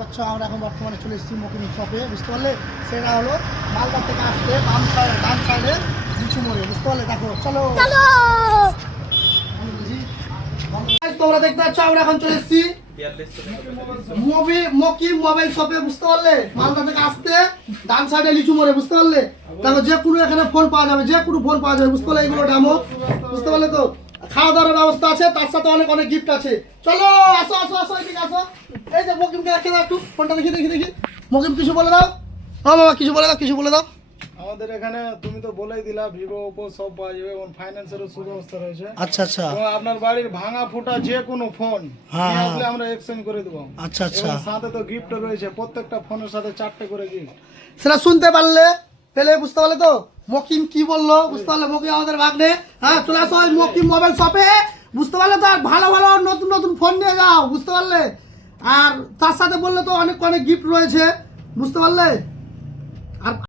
পাচ্ছ আমরা এখন বর্তমানে চলে এসেছি মকিম শপে, বুঝতে পারলে? সেটা হলো মালদা থেকে আসতে ডান সাইডে নিচু মোড়ে, বুঝতে পারলে? দেখো চলো তোমরা দেখতে পাচ্ছ আমরা এখন চলে এসেছি মকিম মোবাইল শপে, বুঝতে পারলে? মালদা থেকে আসতে ডান সাইডে লিচু মোড়ে, বুঝতে পারলে? দেখো যে কোনো এখানে ফোন পাওয়া যাবে, যে কোনো ফোন পাওয়া যাবে, বুঝতে পারলে? এগুলো ডামো, বুঝতে পারলে? তো খাওয়া দাওয়ার ব্যবস্থা আছে, তার সাথে অনেক অনেক গিফট আছে। চলো আসো আসো আসো, এদিকে আসো। এই যে মকিমকে দেখে দাও, একটু ফোনটা দেখি দেখি দেখি। মকিম কিছু বলে দাও। হ্যাঁ বাবা কিছু বলে দাও, কিছু বলে দাও। আমাদের এখানে তুমি তো বলেই দিলা ভিভো ওপো সব পাওয়া যাবে এবং ফাইন্যান্সেরও সুব্যবস্থা রয়েছে। আচ্ছা আচ্ছা। এবং আপনার বাড়ির ভাঙা ফুটা যে কোনো ফোন হ্যাঁ, নিয়ে হ্যাঁ। আসলে আমরা এক্সচেঞ্জ করে দেবো। আচ্ছা আচ্ছা। এবং সাথে তো গিফট রয়েছে, প্রত্যেকটা ফোনের সাথে 4টে করে গিফট। সেটা শুনতে পারলে পেলে, বুঝতে পারলে? তো মকিম কি বললো, বুঝতে পারলে? মকিম আমাদের ভাগ্নে। হ্যাঁ চলে আসো ওই মকিম মোবাইল শপে, বুঝতে পারলে? তো আর ভালো ভালো নতুন নতুন ফোন নিয়ে যাও, বুঝতে পারলে? আর তার সাথে বললে তো অনেক অনেক গিফট রয়েছে, বুঝতে পারলে? আর